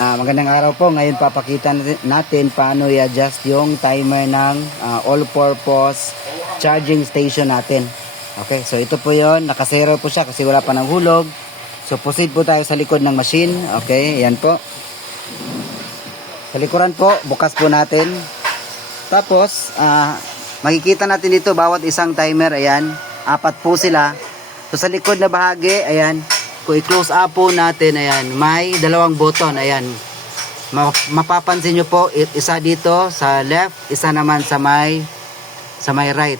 Magandang araw po. Ngayon papakita natin paano i-adjust yung timer ng all-purpose charging station natin. Okay, so ito po yon. Nakasero po siya kasi wala pa ng hulog. So proceed po tayo sa likod ng machine. Okay, yan po. Sa likuran po, bukas po natin. Tapos, makikita natin dito bawat isang timer. Ayan, 4 po sila. So sa likod na bahagi, ayan, kung i-close up po natin, ayan, may dalawang button, ayan. Mapapansin nyo po, isa dito sa left, isa naman sa may right.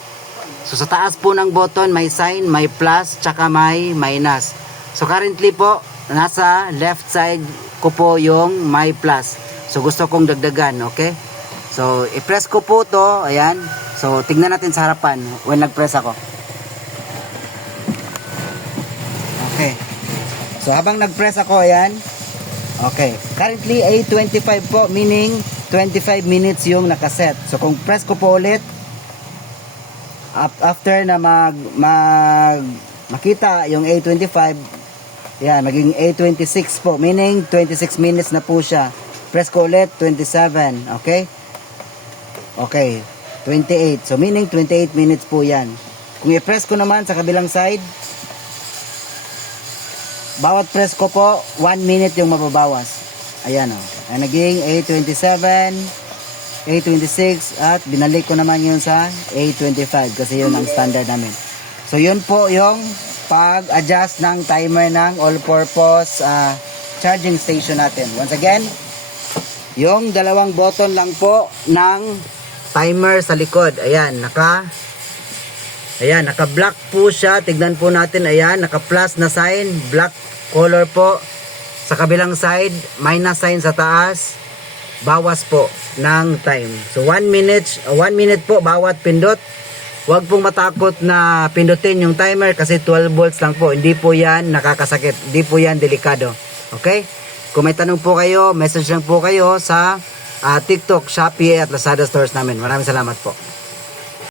So sa taas po ng button, may sign, may plus, tsaka may minus. So currently po, nasa left side ko po yung may plus. So gusto kong dagdagan, okay? So i-press ko po to, ayan. So tignan natin sa harapan when nag-press ako. Okay. So habang nag-press ako, ayan. Okay. Currently 8:25 po, meaning 25 minutes yung nakaset. So kung press ko po ulit, after na makita yung 8:25, ayan, maging 8:26 po, meaning 26 minutes na po siya. Press ko ulit, 27. Okay? Okay. 28. So meaning 28 minutes po yan. Kung i-press ko naman sa kabilang side, bawat press ko po, 1 minute yung mababawas. Ayan o. Ay, naging 8:27, 8:26, at binalik ko naman yun sa 8:25 kasi yun ang standard namin. So yun po yung pag-adjust ng timer ng all-purpose charging station natin. Once again, yung dalawang button lang po ng timer sa likod. Ayan, naka-black po siya. Tignan po natin, ayan, naka-plus na sign, black color po. Sa kabilang side, minus sign sa taas, bawas po ng time. So 1 minute po bawat pindot. Huwag pong matakot na pindutin yung timer kasi 12 volts lang po. Hindi po yan nakakasakit. Hindi po yan delikado. Okay? Kung may tanong po kayo, message lang po kayo sa TikTok, Shopee at Lazada stores namin. Maraming salamat po.